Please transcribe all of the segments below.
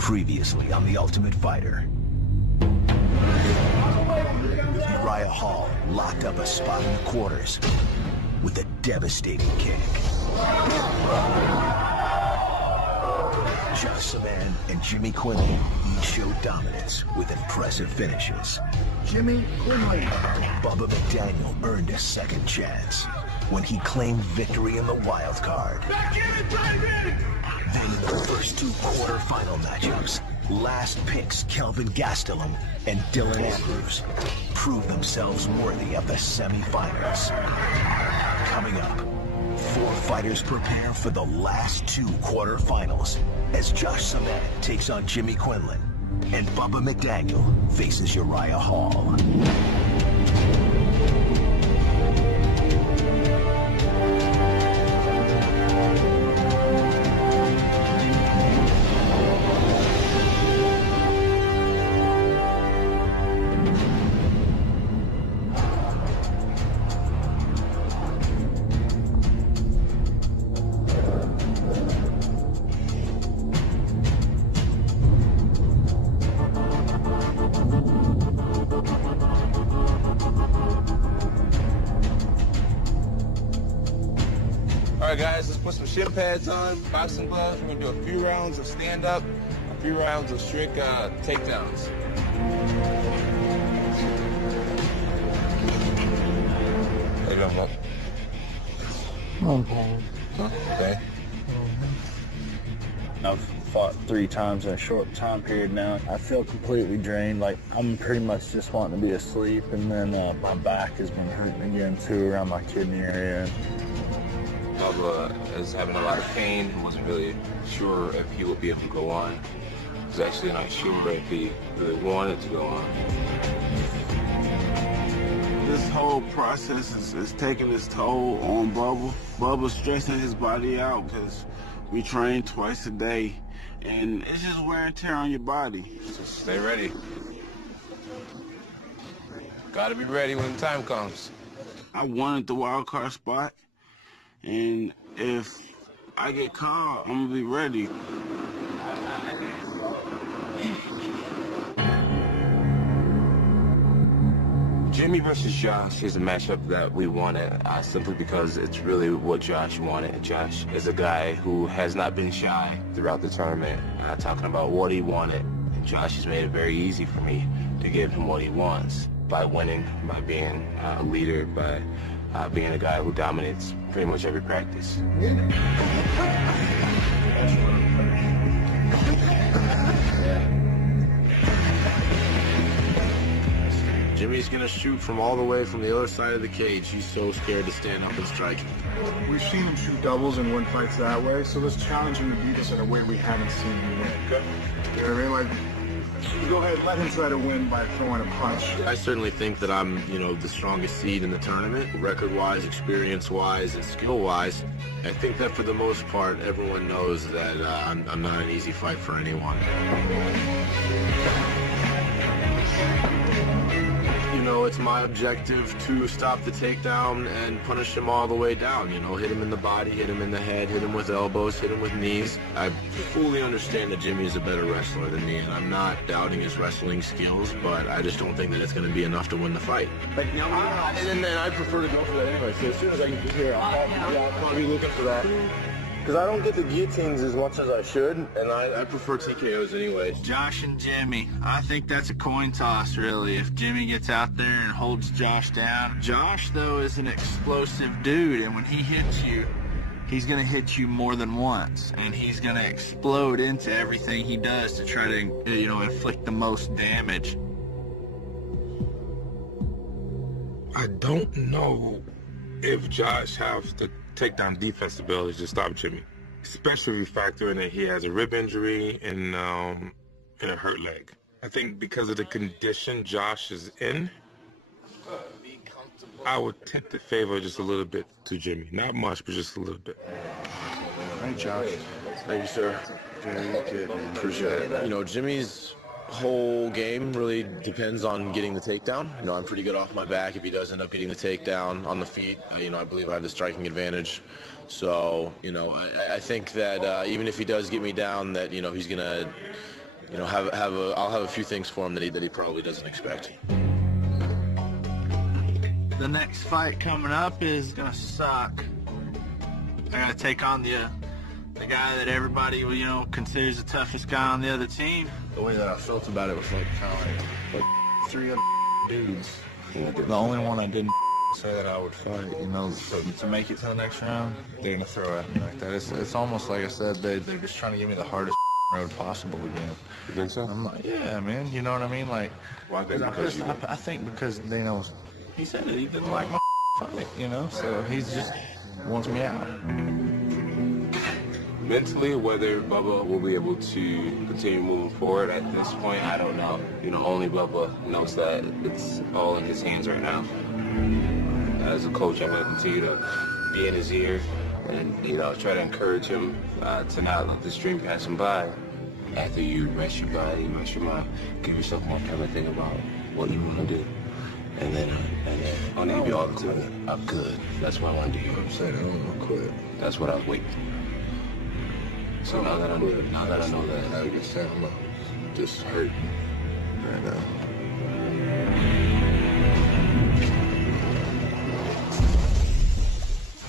Previously on The Ultimate Fighter. Uriah Hall locked up a spot in the quarters with a devastating kick. Josh Saman and Jimmy Quinlan each showed dominance with impressive finishes. Jimmy Quinlan. Bubba McDaniel earned a second chance when he claimed victory in the wild card. Then in the first two quarterfinal matchups, last picks Kelvin Gastelum and Dylan Andrews proved themselves worthy of the semifinals. Coming up, four fighters prepare for the last two quarterfinals as Josh Saman takes on Jimmy Quinlan and Bubba McDaniel faces Uriah Hall. All right, guys, let's put some shin pads on, boxing gloves. We're gonna do a few rounds of stand-up, a few rounds of strict takedowns. How you doing, Buck? I'm fine. Okay. I've fought 3 times in a short time period now. I feel completely drained. Like, I'm pretty much just wanting to be asleep, and then my back has been hurting again, too, around my kidney area. Bubba is having a lot of pain. Wasn't really sure if he would be able to go on. He was actually not sure if he really wanted to go on. This whole process is taking its toll on Bubba. Bubba's stressing his body out because we train twice a day, and it's just wear and tear on your body. Just stay ready. Gotta be ready when the time comes. I wanted the wild card spot, and if I get called, I'm gonna be ready. Jimmy versus Josh is a matchup that we wanted simply because it's really what Josh wanted. Josh is a guy who has not been shy throughout the tournament, talking about what he wanted. And Josh has made it very easy for me to give him what he wants by winning, by being a leader, by being a guy who dominates pretty much every practice. Jimmy's gonna shoot from all the way from the other side of the cage. He's so scared to stand up and strike. We've seen him shoot doubles and win fights that way, so let's challenge him to beat us in a way we haven't seen him win. Okay. You know what I mean? Like, go ahead and let him try to win by throwing a punch. I certainly think that I'm, the strongest seed in the tournament, record-wise, experience-wise, and skill-wise. I think that for the most part, everyone knows that I'm not an easy fight for anyone. It's my objective to stop the takedown and punish him all the way down. Hit him in the body, hit him in the head, hit him with elbows, hit him with knees. I fully understand that Jimmy is a better wrestler than me, and I'm not doubting his wrestling skills, but I just don't think that it's going to be enough to win the fight. And then I prefer to go for that anyway, so as soon as I get here, I'll probably be looking for that. Because I don't get the guillotines as much as I should, and I prefer TKOs anyway. Josh and Jimmy, I think that's a coin toss, really. If Jimmy gets out there and holds Josh down. Josh, though, is an explosive dude, and when he hits you, he's going to hit you more than once. And he's going to explode into everything he does to try to, inflict the most damage. I don't know if Josh has the takedown defense ability to stop Jimmy, especially if you factor in that he has a rib injury and a hurt leg. I think because of the condition Josh is in, I would tend to favor just a little bit to Jimmy. Not much, but just a little bit. All right, Josh. Thank you, sir. Very good, man. Appreciate it. Jimmy's whole game really depends on getting the takedown. I'm pretty good off my back. If he does end up getting the takedown on the feet, I believe I have the striking advantage. So, I think that even if he does get me down, that, he's going to you know, I'll have a few things for him that he probably doesn't expect. The next fight coming up is gonna suck. I gotta take on the guy that everybody, you know, considers the toughest guy on the other team. The way that I felt about it was like Three other dudes. The only one I didn't say that I would fight, you know, to make it to the next round, they're gonna throw at me like that. It's almost like I said, they're just trying to give me the hardest road possible again. You think so? I'm like, yeah, man, you know what I mean? Like, Why? I think because they know, he said that he didn't like my fight, you know, so he's just wants me out. Mentally, whether Bubba will be able to continue moving forward at this point, I don't know. You know, only Bubba knows that it's all in his hands right now. As a coach, I'm going to continue to be in his ear and, you know, try to encourage him to not let this dream pass him by. After you rest your body, rest your mind, give yourself more time to think about what you want to do. And then I'll need you all the time. I'm good. That's what I want to do. I'm saying I don't want to quit. That's what I was waiting for. So now that I know that, I understand. I'm just hurt right now.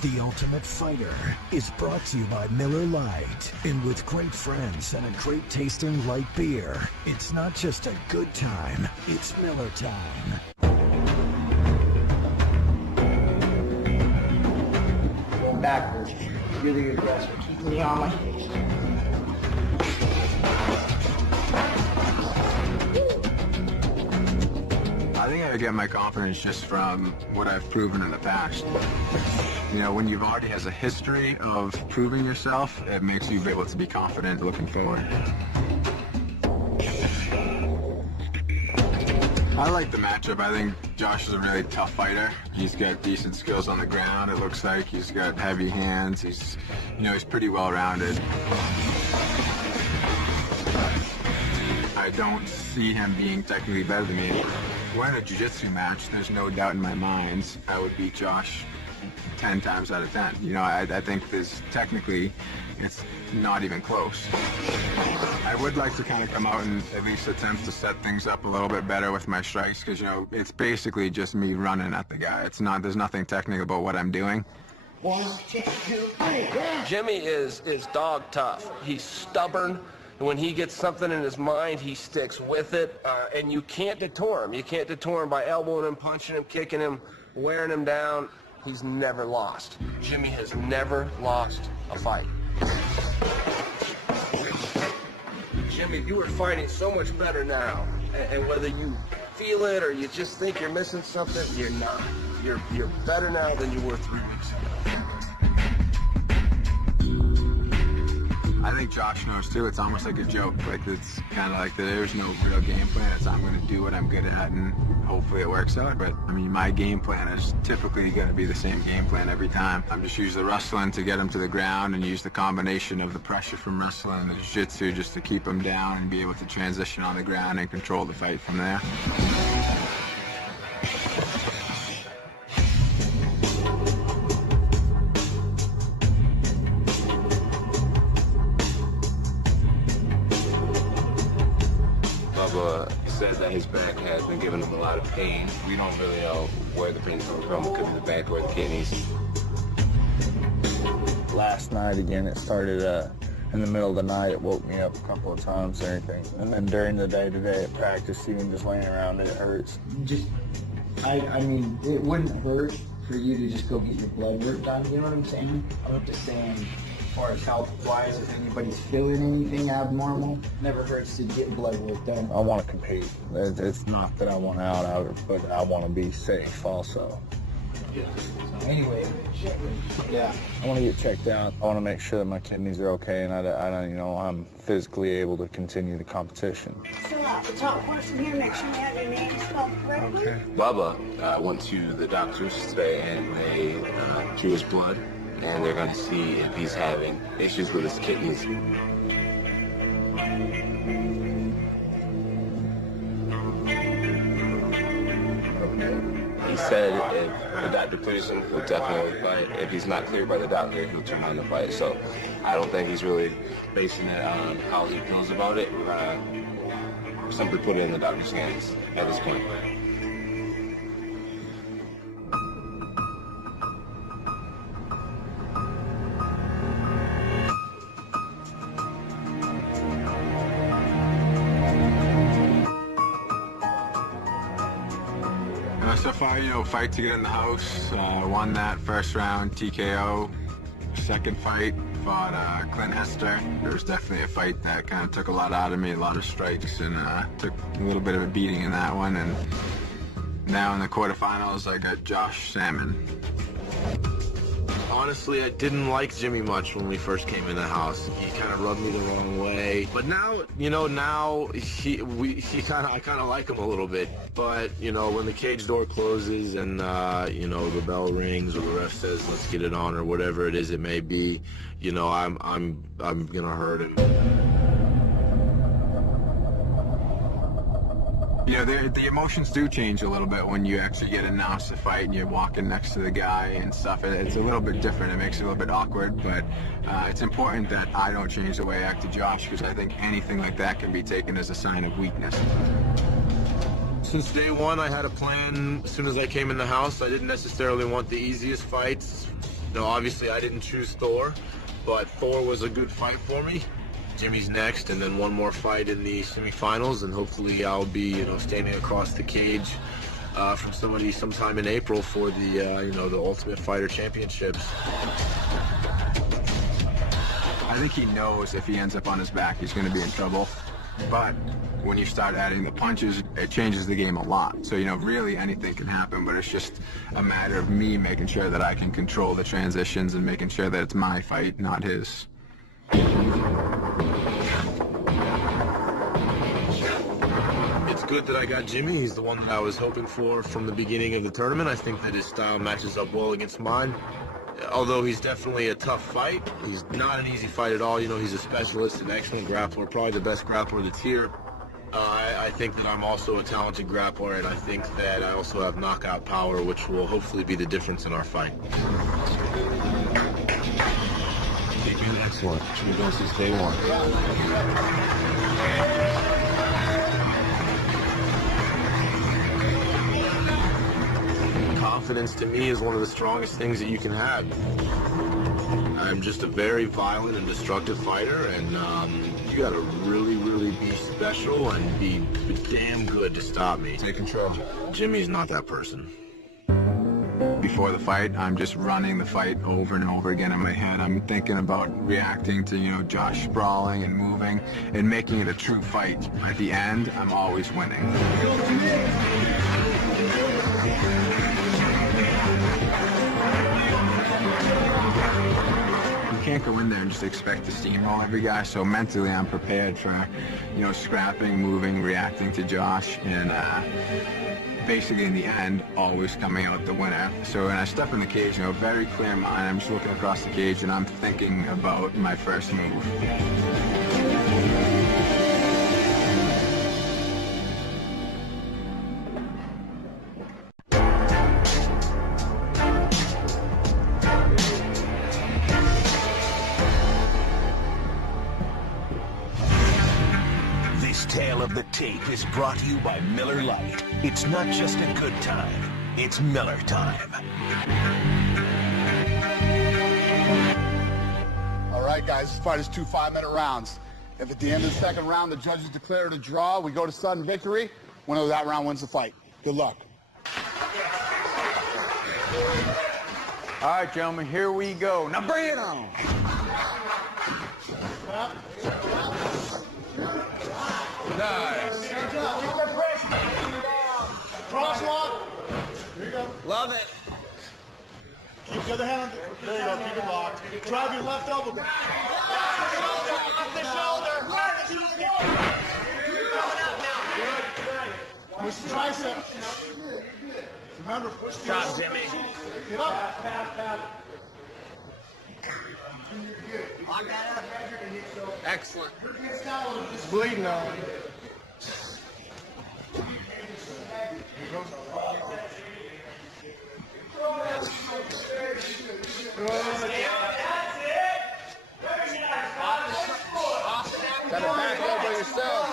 The Ultimate Fighter is brought to you by Miller Lite. And with great friends and a great tasting light beer, it's not just a good time, it's Miller time. Going backwards, really aggressive, keeping me on my feet. I think I get my confidence just from what I've proven in the past. You know, when you've already has a history of proving yourself, it makes you able to be confident looking forward. I like the matchup. I think Josh is a really tough fighter. He's got decent skills on the ground. It looks like he's got heavy hands. He's pretty well-rounded. I don't see him being technically better than me. We're in a jiu-jitsu match. There's no doubt in my mind I would beat Josh 10 times out of 10. You know, I think technically it's not even close. I would like to kind of come out and at least attempt to set things up a little bit better with my strikes because, you know, it's basically just me running at the guy. There's nothing technical about what I'm doing. 1, 2, 3, Jimmy is dog tough. He's stubborn. When he gets something in his mind, he sticks with it, and you can't detour him. You can't detour him by elbowing him, punching him, kicking him, wearing him down. He's never lost. Jimmy has never lost a fight. Jimmy, you are fighting so much better now, and whether you feel it or you just think you're missing something, you're not. You're better now than you were 3 weeks ago. I think Josh knows too. It's almost like a joke. Like it's kind of like there's no real game plan. It's I'm going to do what I'm good at and hopefully it works out. But I mean, my game plan is typically going to be the same game plan every time. I'm just use the wrestling to get him to the ground and use the combination of the pressure from wrestling and the jiu-jitsu just to keep him down and be able to transition on the ground and control the fight from there. Said that his back has been giving him a lot of pain. We don't really know where the pain's coming from. It could be the back or the kidneys. Last night again, it started in the middle of the night. It woke me up a couple of times and everything. And then during the day today at practice, even just laying around, it hurts. I mean, it wouldn't hurt for you to just go get your blood work done, you know what I'm saying? I'm just saying, as far as health-wise, if anybody's feeling anything abnormal, never hurts to get blood work done. I want to compete. It's not that I want out of it, but I want to be safe also. Yeah. So anyway, yeah. I want to get checked out. I want to make sure that my kidneys are okay and I'm physically able to continue the competition. Fill out the top portion here, make sure you have your name spelled correctly. Okay. Bubba went to the doctors today and they drew his blood and they're going to see if he's having issues with his kidneys. He said if the doctor clears him, he'll definitely fight. If he's not cleared by the doctor, he'll turn on the fight. So I don't think he's really basing it on how he feels about it. gonna simply put it in the doctor's hands at this point. So far, fight to get in the house. Won that first round TKO. Second fight, fought Clint Hester. There was definitely a fight that kind of took a lot out of me, a lot of strikes, and took a little bit of a beating in that one. And now in the quarterfinals, I got Josh Salmon. Honestly, I didn't like Jimmy much when we first came in the house. He kind of rubbed me the wrong way. But now, now I kind of like him a little bit. But when the cage door closes and the bell rings or the ref says let's get it on or whatever it is it may be, I'm gonna hurt him. The emotions do change a little bit when you actually get announced the fight and you're walking next to the guy and stuff. It's a little bit different. It makes it a little bit awkward, but it's important that I don't change the way I act to Josh, because I think anything like that can be taken as a sign of weakness. Since day one, I had a plan. As soon as I came in the house, I didn't necessarily want the easiest fights. Obviously, I didn't choose Thor, but Thor was a good fight for me. Jimmy's next, and then one more fight in the semifinals, and hopefully I'll be, standing across the cage from somebody sometime in April for the, the Ultimate Fighter Championships. I think he knows if he ends up on his back, he's going to be in trouble. But when you start adding the punches, it changes the game a lot. So, really anything can happen, but it's just a matter of me making sure that I can control the transitions and making sure that it's my fight, not his. It's good that I got Jimmy. He's the one that I was hoping for from the beginning of the tournament. I think that his style matches up well against mine. Although he's definitely a tough fight, he's not an easy fight at all. He's a specialist, an excellent grappler, probably the best grappler that's here. I think that I'm also a talented grappler, and I think that I also have knockout power, which will hopefully be the difference in our fight. Excellent. Should be going since day one. Confidence to me is one of the strongest things that you can have. I'm just a very violent and destructive fighter, and you gotta really, really be special and be damn good to stop me. Take control. Jimmy's not that person. Before the fight, I'm just running the fight over and over again in my head. I'm thinking about reacting to, Josh sprawling and moving and making it a true fight. At the end, I'm always winning. You can't go in there and just expect to steamroll every guy, so mentally I'm prepared for, scrapping, moving, reacting to Josh, and basically in the end, always coming out the winner. So when I step in the cage, very clear mind, I'm just looking across the cage and I'm thinking about my first move. Tale of the Tape is brought to you by Miller Lite. It's not just a good time, it's Miller time. All right, guys, this fight is 2 5-minute rounds. If at the end of the second round the judges declare it a draw, we go to sudden victory. Winner of that round wins the fight. Good luck. All right, gentlemen, here we go. Now bring it on. Nice. Crosswalk. Here you go. Love it. Keep the other hand on the, there you go, keep it locked. Drive your left elbow. Off the shoulder. Push the tricep. Remember, push the Stop, Jimmy. Get up. Lock that up. Excellent. It's bleeding now. Got to back over yourself.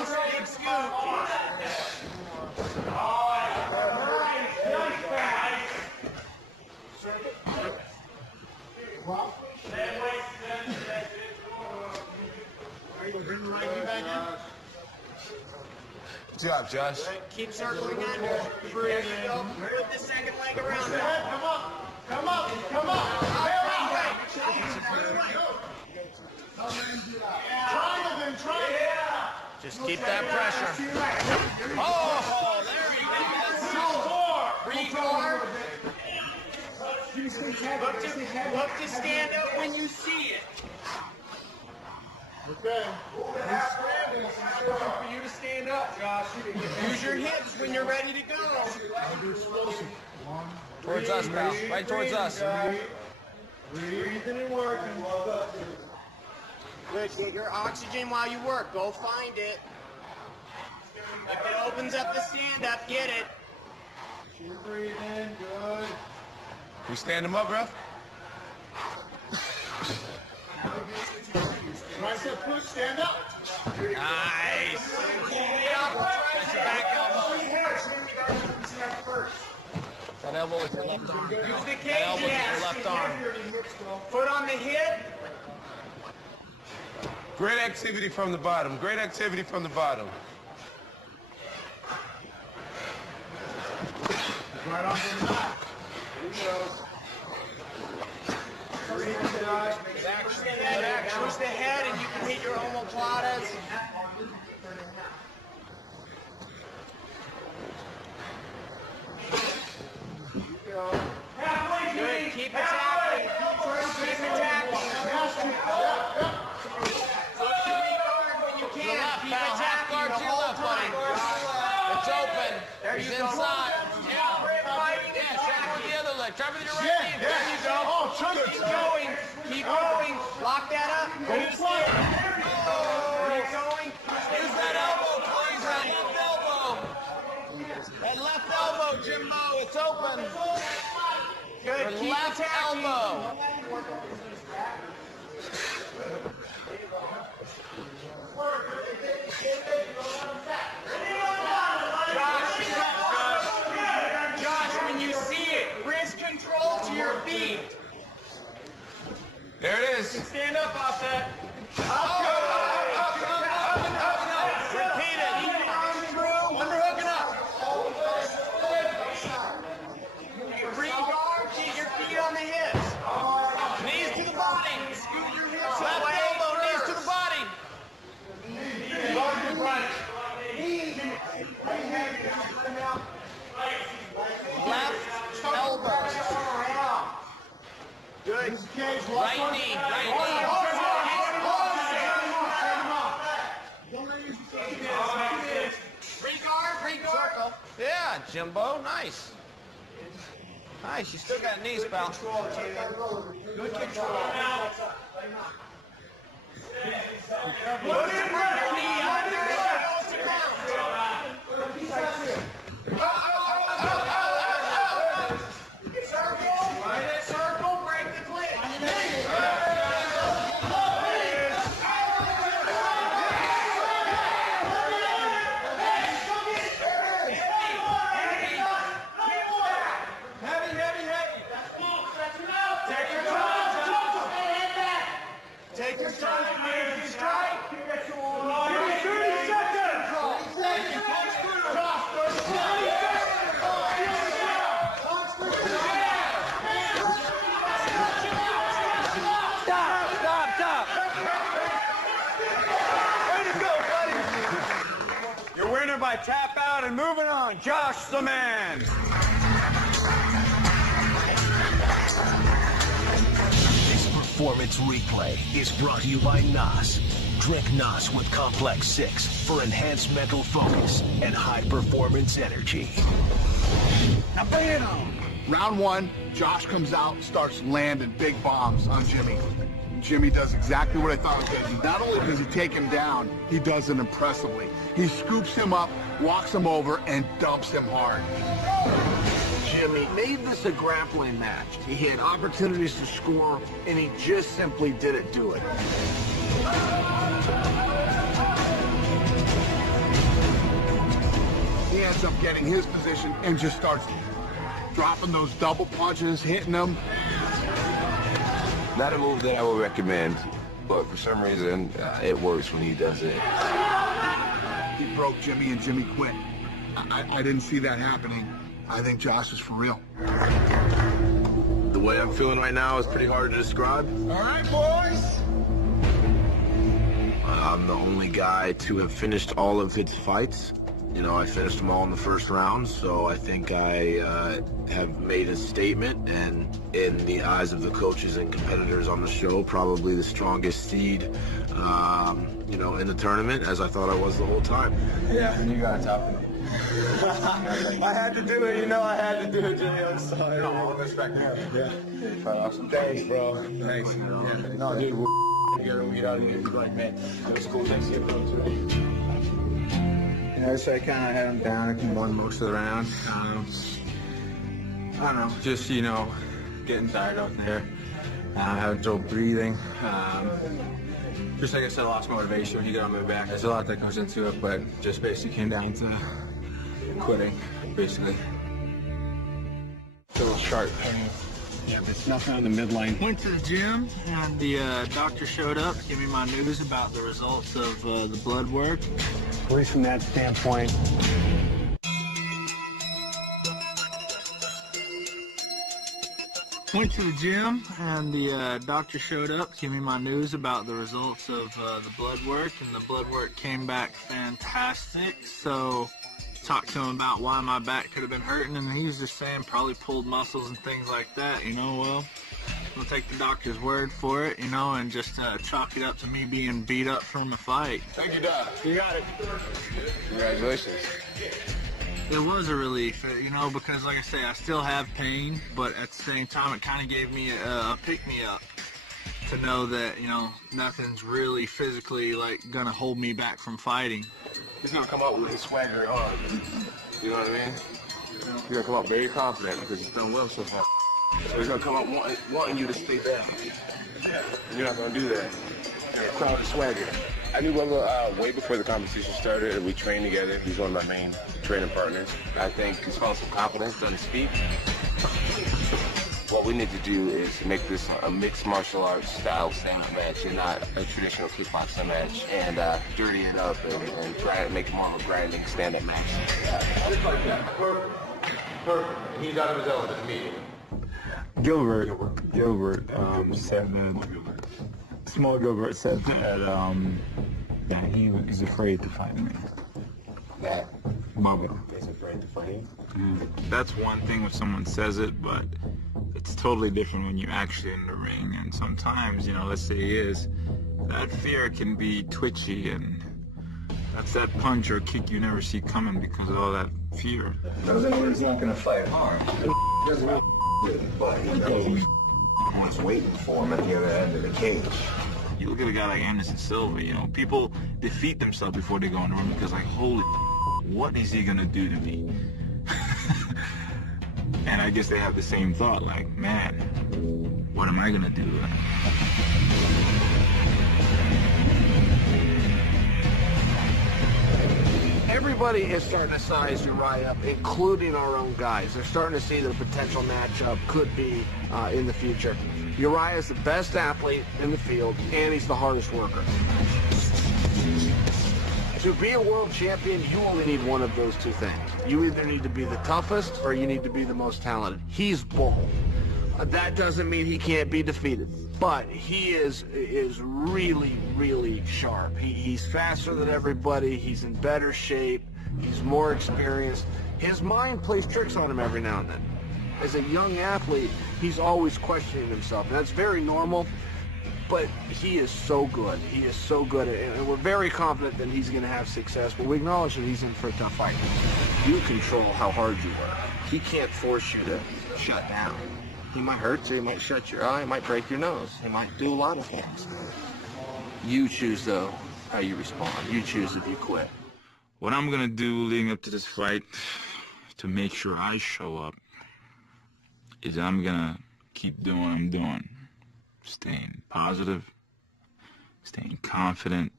Good job, Josh. Keep circling under. There you go. Put the second leg around it. Come up. Come up. Come up. Just keep that pressure. Oh, there he goes. Regard. Look to stand up when you see it. Okay. He's for you to stand up, Josh. Use your hips when you're ready to go. Towards us, pal. Right towards us. Breathing and working. Good. Get your oxygen while you work. Go find it. If it opens up the stand up, get it. Keep breathing. Good. We stand him up, ref? Tricep push, stand up. Nice. Back elbow. That elbow with your left arm. Use the cage. That elbow with your left arm. Foot on the hip. Great activity from the bottom. Great activity from the bottom. Right on the mat. Here he goes. Use the head and you can hit your omoplatas. Good. Keep attacking. Keep attacking. Look to regard when you can. Keep attacking the whole time. It's open. There He's you go. inside. Yeah. Fighting Yeah, and try with attacking. the other leg. Try with your right knee. There you go. Oh, sugar. Keep going. Keep going. Lock that up. Go slow. Keep going. Use that elbow, please. That left elbow. That left elbow, Jimbo. It's open. Good. Your Keep left attacking. elbow. Josh, when you see it, wrist control to your feet. There it is. Stand up off that. Repeat it. Keep your arm through. Underhooking up. Regard, keep your feet on the hips. Knees to the body. Scoot your hips Left away elbow, knees to the first. body. Left elbow. Good. Right knee. Right knee. Regard. Yeah, Jimbo. Nice. Nice. You still got knees, pal. Good control. Look at your knee under Circle, break the clinch. Take your strike, man. Strike. 30 seconds. Stop. Way to go, buddy. Your winner by tap out and moving on, Josh the Man. This performance replay is brought to you by NOS. Drink NOS with Complex 6 for enhanced mental focus and high performance energy. Now bring it on. Round one, Josh comes out, starts landing big bombs on Jimmy. Jimmy does exactly what I thought he would. Not only does he take him down, he does it impressively. He scoops him up, walks him over, and dumps him hard. Jimmy made this a grappling match. He had opportunities to score, and he just simply didn't do it. He ends up getting his position and just starts dropping those double punches, hitting them. Not a move that I would recommend, but for some reason, it works when he does it. He broke Jimmy and Jimmy quit. I didn't see that happening. I think Josh is for real. The way I'm feeling right now is pretty hard to describe. All right, boys. I'm the only guy to have finished all of his fights. You know, I finished them all in the first round, so I think I have made a statement, and in the eyes of the coaches and competitors on the show, probably the strongest seed, you know, in the tournament, as I thought I was the whole time. Yeah, you got to top it. I had to do it, you know I had to do it, Jimmy, I'm sorry. No, all respect. Yeah. Awesome. Thanks, bro. Thanks. Yeah. No, dude, we're together, we got to get you like, man, it was cool, thanks to you, bro, too. You know, so I kind of had him down. I can won most of the rounds. I don't know, just, you know, getting tired out there. Having trouble breathing. Just like I said, I lost motivation when you got on my back. There's a lot that goes into it, but just basically came down to quitting, basically. Still a sharp pain. Yeah, there's nothing on the midline. Went to the gym, and the doctor showed up to give me my news about the results of the blood work. At least from that standpoint. Went to the gym, and the doctor showed up to give me my news about the results of the blood work, and the blood work came back fantastic. So talked to him about why my back could have been hurting, and he was just saying probably pulled muscles and things like that, you know. Well, we'll take the doctor's word for it, you know, and just chalk it up to me being beat up from a fight. Thank you, Doc. You got it. Congratulations. It was a relief, you know, because like I say, I still have pain, but at the same time, it kind of gave me a pick-me-up to know that, you know, nothing's really physically, like, gonna hold me back from fighting. He's gonna come out with his swagger hard. You know what I mean? He's gonna come out very confident because he's done well so far. So he's gonna come out wanting you to stay down. You're not gonna do that. Come out with swagger. I knew Bubba way before the competition started, and we trained together. He's one of my main training partners. I think he's found some confidence on his feet. What we need to do is make this a mixed martial arts style stand-up match and not a traditional kickboxing match, and dirty it up and try to make it more of a grinding stand-up match. Just like that. Perfect. He's out of his element immediately. Gilbert said that, Small Gilbert said that, yeah, he's afraid to fight me. That Bubba. is afraid to fight. That's one thing when someone says it, but it's totally different when you're actually in the ring. And sometimes, you know, let's say he is, that fear can be twitchy, and that's that punch or kick you never see coming because of all that fear. Doesn't mean he's not gonna fight hard. Doesn't mean but he knows what's waiting for him at the other end of the cage. You look at a guy like Anderson Silva, you know, people defeat themselves before they go in the ring because, like, holy, what is he gonna do to me? And I guess they have the same thought, like, man, what am I gonna do? Everybody is starting to size Uriah up, including our own guys. They're starting to see the potential matchup could be in the future. Uriah is the best athlete in the field, and he's the hardest worker. To be a world champion, you only need one of those two things. You either need to be the toughest or you need to be the most talented. He's both. That doesn't mean he can't be defeated, but he is really, really sharp. He's faster than everybody. He's in better shape. He's more experienced. His mind plays tricks on him every now and then. As a young athlete, he's always questioning himself. And that's very normal, but he is so good. He is so good, and we're very confident that he's going to have success, but we acknowledge that he's in for a tough fight. You control how hard you work. He can't force you to shut down. He might hurt you, he might shut your eye, he might break your nose. He might do a lot of things. You choose, though, how you respond. You choose if you quit. What I'm gonna do leading up to this fight to make sure I show up is I'm gonna keep doing what I'm doing. Staying positive, staying confident,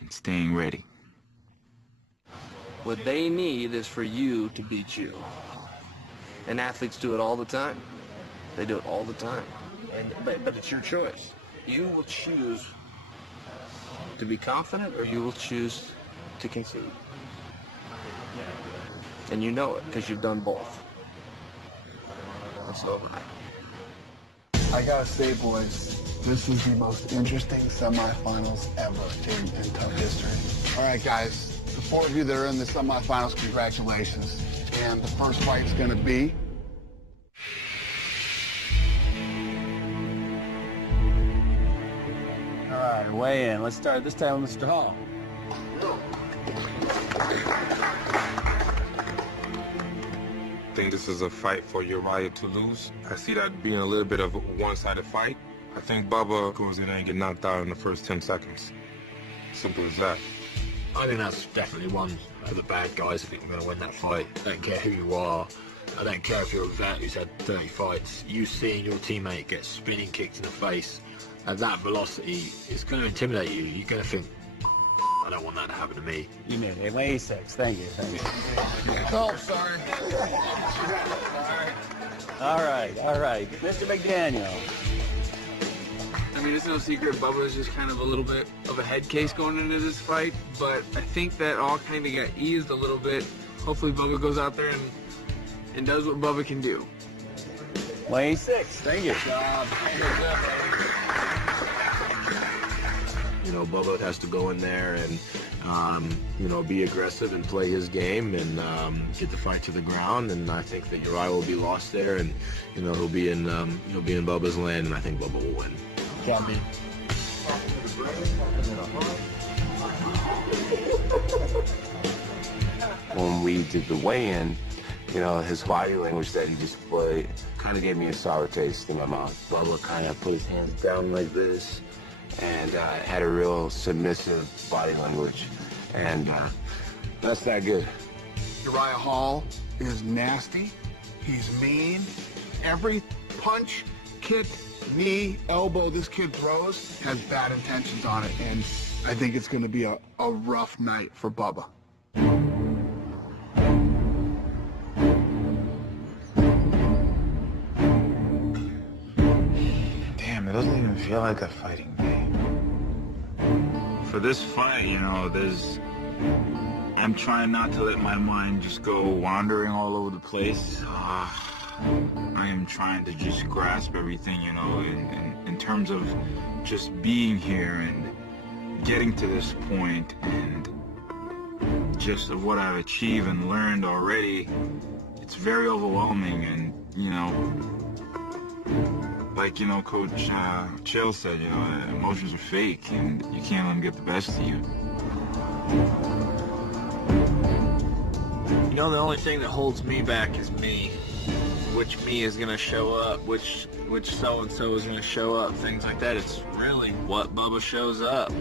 and staying ready. What they need is for you to beat you. And athletes do it all the time. They do it all the time. But it's your choice. You will choose to be confident, or you will choose to concede. And you know it because you've done both. And so have I. I gotta say, boys, this is the most interesting semifinals ever in Tough history. All right, guys, the four of you that are in the semifinals, congratulations. And the first fight's gonna be... All right, weigh in. Let's start this time with Mr. Hall. I think this is a fight for Uriah to lose. I see that being a little bit of a one-sided fight. I think Bubba goes in there and get knocked out in the first 10 seconds. Simple as that. I think that's definitely one of the bad guys if you're going to win that fight. I don't care who you are. I don't care if you're a vet who's had 30 fights. You seeing your teammate get spinning kicked in the face at that velocity is going to intimidate you. You're going to think, I don't want that to happen to me. You made it. Weigh 6. Thank you. Oh, sorry. All right. Mr. McDaniel. I mean, it's no secret Bubba is just kind of a little bit of a head case going into this fight, but I think that all kind of got eased a little bit. Hopefully Bubba goes out there and does what Bubba can do. Weigh 6. Thank you. You know, Bubba has to go in there and, you know, be aggressive and play his game and get the fight to the ground. And I think that Uriah will be lost there, and you know he'll be in Bubba's land, and I think Bubba will win. Got me. When we did the weigh-in, you know, his body language that he displayed kind of gave me a sour taste in my mouth. Bubba kind of put his hands down like this and had a real submissive body language. And that's not good. Uriah Hall is nasty. He's mean. Every punch, kick, knee, elbow this kid throws has bad intentions on it. And I think it's going to be a rough night for Bubba. Damn, it doesn't even feel like a fighting game. For this fight, you know, I'm trying not to let my mind just go wandering all over the place. I am trying to just grasp everything, you know, in terms of just being here and getting to this point and just of what I've achieved and learned already. It's very overwhelming, and, you know, like, you know, Coach Chill said, you know, emotions are fake and you can't let them get the best of you. You know, the only thing that holds me back is me. Which me is going to show up, which so-and-so is going to show up, things like that. It's really what Bubba shows up.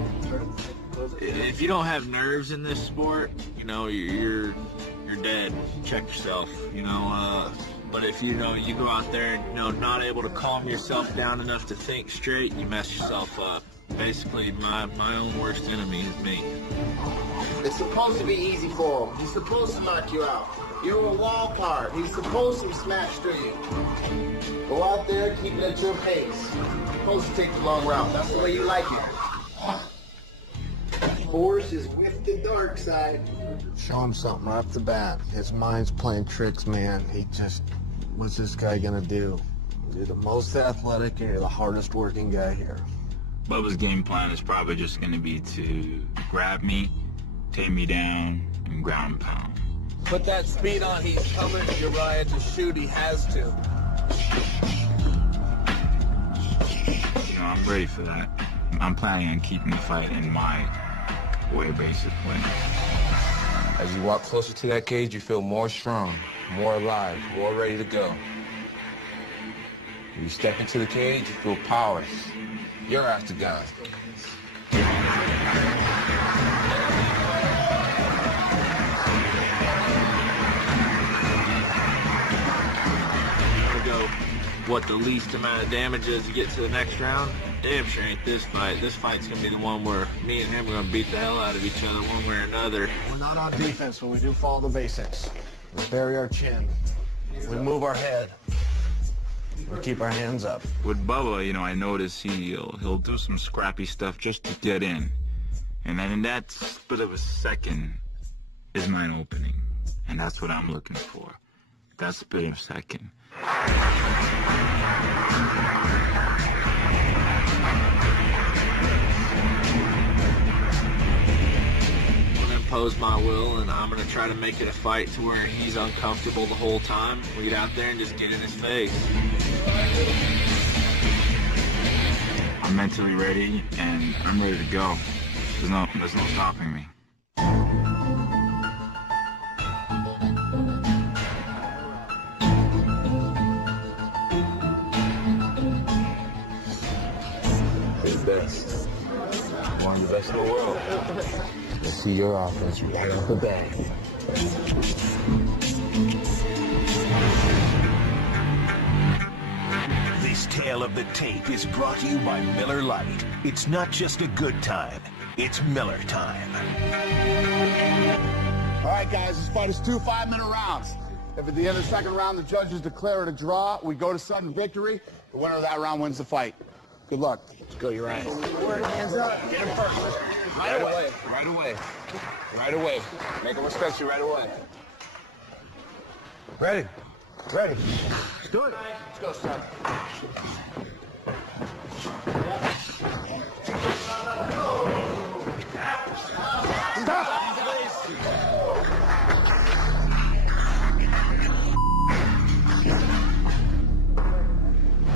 If you don't have nerves in this sport, you know, you're dead. Check yourself, you know. But if you know you go out there and, you know, not able to calm yourself down enough to think straight, you mess yourself up. Basically, my own worst enemy is me. It's supposed to be easy for him. He's supposed to knock you out. You're a wall card. He's supposed to smash through you. Go out there, keep it at your pace. You're supposed to take the long route. That's the way you like it. Force is with the dark side. Show him something right off the bat. His mind's playing tricks, man. What's this guy gonna do? You're the most athletic and you're the hardest working guy here. Bubba's game plan is probably just going to be to grab me, take me down, and ground and pound. Put that speed on. He's coming. Uriah to shoot. He has to. You know, I'm ready for that. I'm planning on keeping the fight in my way, basically. As you walk closer to that cage, you feel more strong, more alive, more ready to go. When you step into the cage, you feel power. You're after God. What the least amount of damage is to get to the next round. Damn sure ain't this fight. This fight's gonna be the one where me and him are gonna beat the hell out of each other one way or another. We're not on defense, but we do follow the basics. We bury our chin. We move our head. We keep our hands up. With Bubba, you know, I notice he'll do some scrappy stuff just to get in. And then that split of a second is mine opening. And that's what I'm looking for. That split of a second. I'm gonna impose my will, and I'm gonna try to make it a fight to where he's uncomfortable the whole time. We get out there and just get in his face. I'm mentally ready, and I'm ready to go. There's no stopping me. The best. One of the best in the world. Let's see your offense right off the bat. This tale of the tape is brought to you by Miller Lite. It's not just a good time, it's Miller time. All right, guys, this fight is 2 5-minute rounds. If at the end of the second round the judges declare it a draw, we go to sudden victory. The winner of that round wins the fight. Good luck. Let's go, you're right. Hands up. Get him first. Right away. Right away. Right away. Make him respect you right away. Ready. Ready. Let's do it. Let's go, son.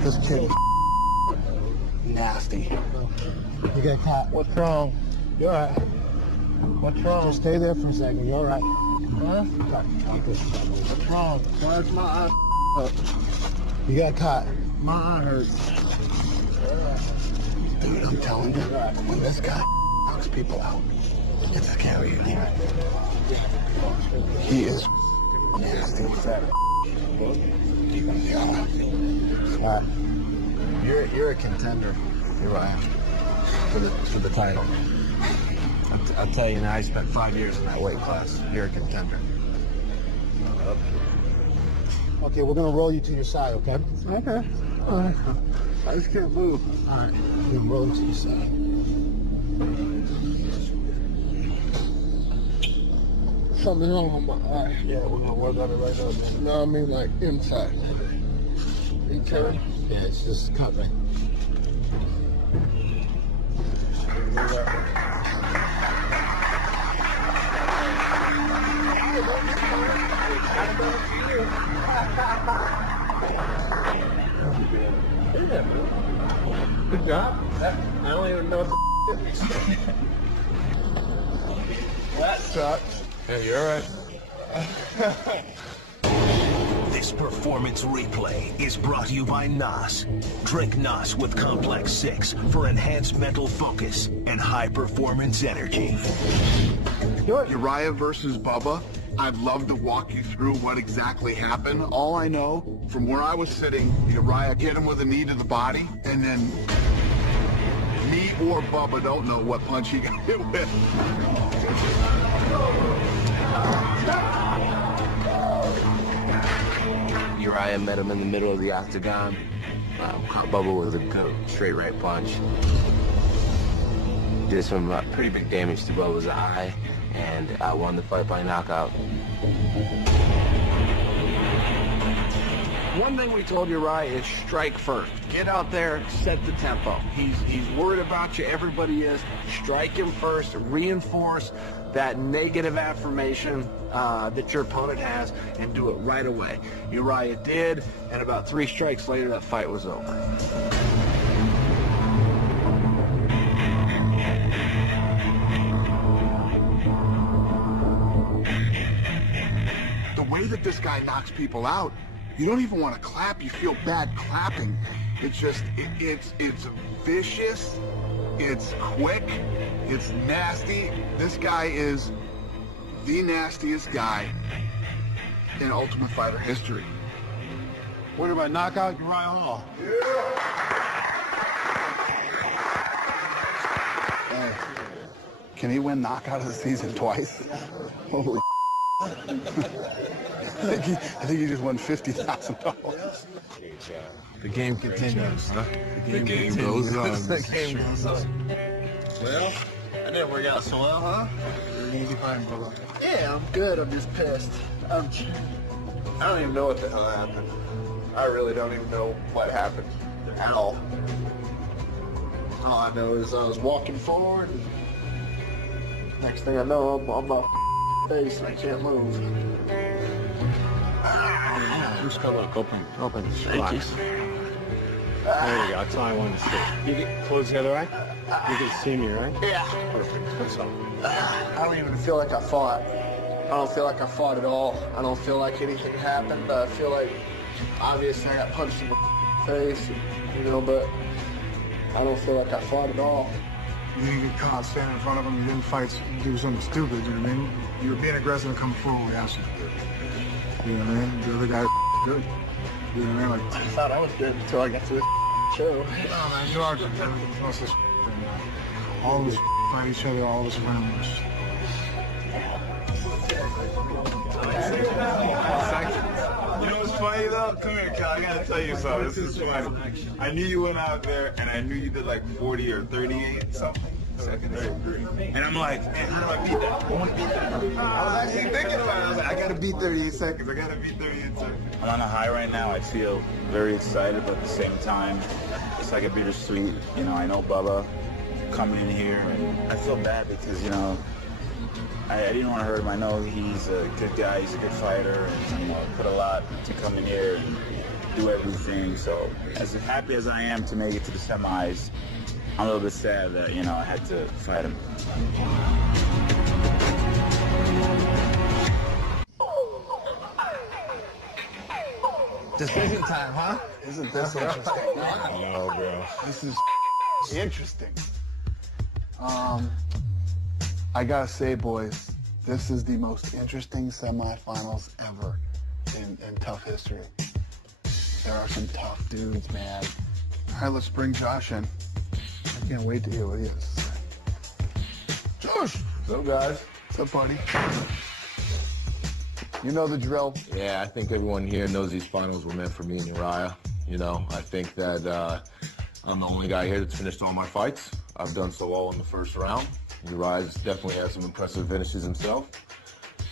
This kid nasty. You got caught. What's wrong? You're all right. What's wrong? Just stay there for a second. You're all right. Huh? What's wrong? Why's my eye up? You got caught. My eye hurts. Dude, I'm telling you, when this guy knocks people out, it's scary. He is nasty. All right. You're a contender. You're right. For the title. I'll tell you now, I spent 5 years in that weight class. You're a contender. Okay, we're gonna roll you to your side, okay? Okay. All right. I just can't move. All right. We're gonna roll you to your side. Something wrong with my eye. Yeah, we're gonna work on it right now, man. No, I mean like inside. You carry? Yeah, it's just cut, man. Good job. I don't even know what that sucks. Yeah, you're all right. This performance replay is brought to you by NOS. Drink NOS with Complex 6 for enhanced mental focus and high performance energy. Uriah versus Bubba. I'd love to walk you through what exactly happened. All I know, from where I was sitting, Uriah hit him with a knee to the body, and then me or Bubba don't know what punch he got hit with. Uriah met him in the middle of the octagon. Caught Bubba with a good straight right punch. Did some pretty big damage to Bubba's eye, and I won the fight by knockout. One thing we told Uriah is strike first. Get out there, set the tempo. He's worried about you, everybody is. Strike him first, reinforce that negative affirmation that your opponent has, and do it right away. Uriah did, and about 3 strikes later, that fight was over. The way that this guy knocks people out, you don't even want to clap. You feel bad clapping. It's just, it's vicious. It's quick. It's nasty. This guy is the nastiest guy in Ultimate Fighter history. Winner by knockout, Uriah Hall. Yeah. Can he win knockout of the season twice? Holy I think he just won $50,000. The game continues, huh? The game goes on. The game goes on. Well, I didn't work out so well, huh? Easy fine, brother. Yeah, I'm good. I'm just pissed. I don't even know what the hell happened. I really don't even know what happened at all. All I know is I was walking forward, and next thing I know, I'm on my face. I can't move. Just got like open Thank you. spots. There you go. That's all I wanted to see. You get close the other eye? You can see me, right? Yeah. Perfect. That's all. I don't even feel like I fought. I don't feel like I fought at all. I don't feel like anything happened. I feel like, obviously, I got punched in the face, you know, but I don't feel like I fought at all. You didn't get caught standing in front of him. You didn't fight, do something stupid, you know what I mean? You were being aggressive and coming forward. That's what you did. You know what I mean? The other guy good. You know what I mean? Like, I thought I was good until I got to this show. no, man, you are good. There's no such thing. All of us fight each other. All of us around us. You know what's funny though? Come here, Cal. I gotta tell you something. This is funny. I knew you went out there, and I knew you did like 40 or 38 something. And I'm like, man, how do I beat that? I want to beat that. I was actually thinking about it. I was like, I gotta beat 38 seconds. I gotta beat 38 seconds. I'm on a high right now. I feel very excited, but at the same time, it's like a bittersweet. You know, I know Bubba coming in here, and I feel bad because, you know, I didn't want to hurt him. I know he's a good guy. He's a good fighter, and, you know, put a lot to come in here and do everything. So as happy as I am to make it to the semis, I'm a little bit sad that, you know, I had to fight him. Decision time, huh? Isn't this interesting? No, bro. This is interesting. I gotta say, boys, this is the most interesting semifinals ever in tough history. There are some tough dudes, man. All right, let's bring Josh in. I can't wait to hear what he has to say. Josh! What's up, guys? What's up, buddy? You know the drill. Yeah, I think everyone here knows these finals were meant for me and Uriah. You know, I think that I'm the only guy here that's finished all my fights. I've done so well in the first round. Uriah's definitely has some impressive finishes himself.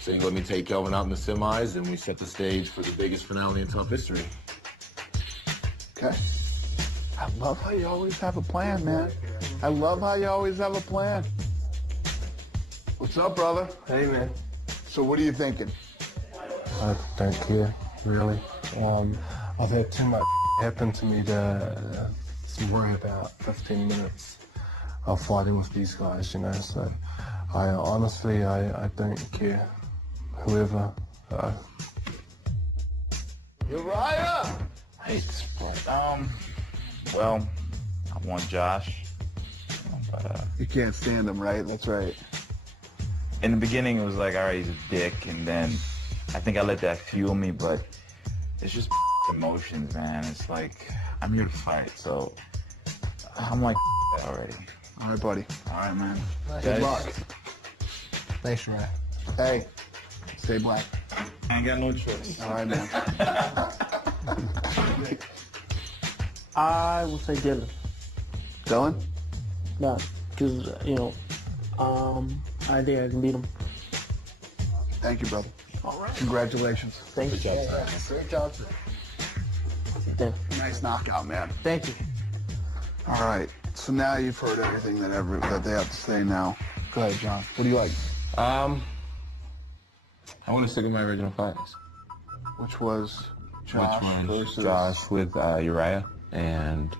So you let me take Kelvin out in the semis, and we set the stage for the biggest finale in tough history. Okay. I love how you always have a plan, man. I love how you always have a plan. What's up, brother? Hey, man. So what are you thinking? I don't care, really. I've had too much happen to me to worry about 15 minutes of fighting with these guys, you know, so I honestly, I don't care. Whoever. Uriah! Hey, sport. Well, I want Josh, but You can't stand him, right? That's right. in the beginning it was like, all right, he's a dick, and then I think I let that fuel me, but it's just emotions, man. It's like, I'm here to fight, so I'm like already. All right, buddy. All right, man. Good luck. Thanks, Ray. Hey, stay black. I ain't got no choice. All right, man. I will say Dylan. Dylan? Yeah, because, you know, I think I can beat him. Thank you, brother. All right. Congratulations. Thank you. Great job. Yeah. Nice knockout, man. Thank you. All right. So now you've heard everything that they have to say now. Go ahead, John. What do you like? I want to stick with my original fights. Which was Josh versus... Josh with Uriah and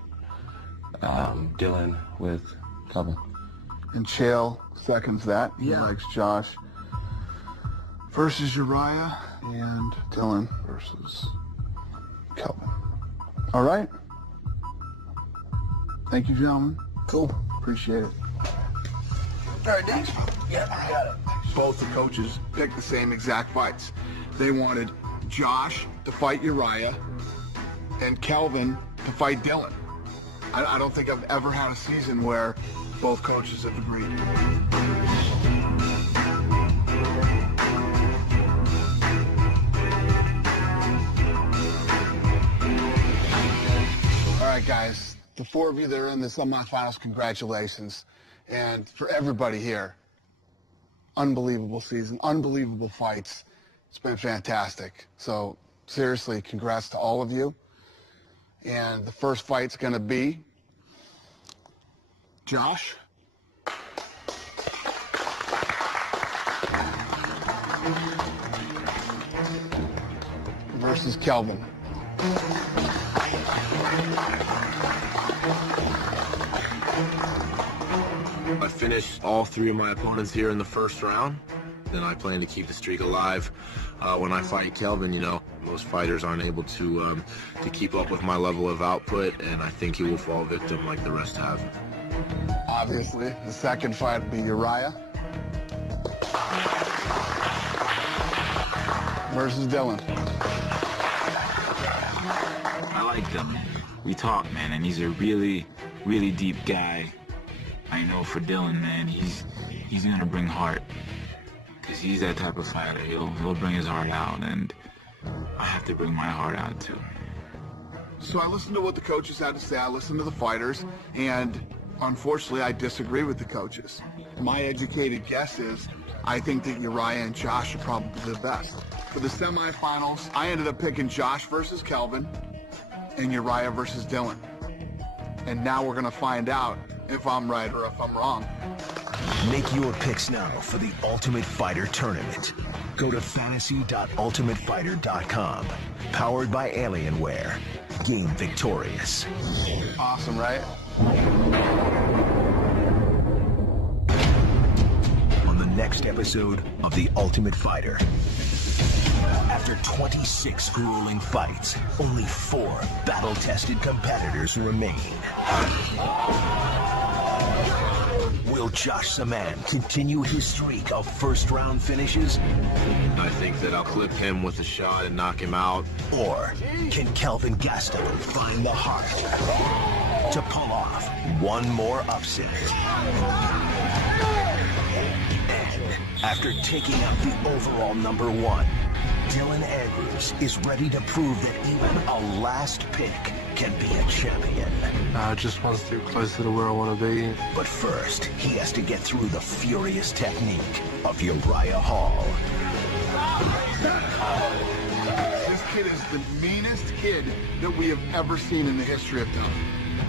Dylan with Kelvin. And Chael seconds that. He Yeah. likes Josh versus Uriah and Dylan versus Kelvin. All right. Thank you, gentlemen. Cool. Appreciate it. All right, thanks. Yeah, I got it. Both the coaches picked the same exact fights. They wanted Josh to fight Uriah and Kelvin to fight Dylan. I don't think I've ever had a season where both coaches have agreed. All right, guys. The four of you that are in the semifinals, congratulations. And for everybody here, unbelievable season, unbelievable fights. It's been fantastic. So seriously, congrats to all of you. And the first fight's going to be Josh versus Kelvin. I finished all 3 of my opponents here in the first round. Then I plan to keep the streak alive. When I fight Kelvin, you know, most fighters aren't able to keep up with my level of output, and I think he will fall victim like the rest have. Obviously, the second fight will be Uriah versus Dylan. I like him. We talk, man, and he's a really, really deep guy. I know for Dylan, man, he's gonna bring heart, because he's that type of fighter. He'll bring his heart out, and I have to bring my heart out too. So I listened to what the coaches had to say. I listened to the fighters, and unfortunately, I disagree with the coaches. My educated guess is I think that Uriah and Josh are probably the best. For the semifinals, I ended up picking Josh versus Kelvin and Uriah versus Dylan. And now we're going to find out if I'm right or if I'm wrong. Make your picks now for the Ultimate Fighter Tournament. Go to fantasy.ultimatefighter.com. Powered by Alienware. Game victorious. Awesome, right? On the next episode of The Ultimate Fighter. After 26 grueling fights, only 4 battle-tested competitors remain. Will Josh Saman continue his streak of first-round finishes? I think that I'll clip him with a shot and knock him out. Or can Kelvin Gaston find the heart to pull off one more upset? And after taking out the overall #1, Dylan Andrews is ready to prove that even a last pick can be a champion. Just one step closer to where I want to be. But first, he has to get through the furious technique of Uriah Hall. This kid is the meanest kid that we have ever seen in the history of time.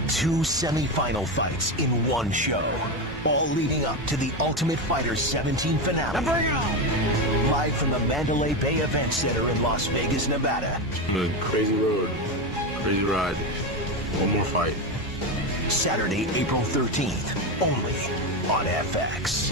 2 semi-final fights in one show, all leading up to the Ultimate Fighter 17 finale. Now bring it on! Live from the Mandalay Bay Event Center in Las Vegas, Nevada. A crazy road, crazy ride. One more fight. Saturday, April 13th, only on FX.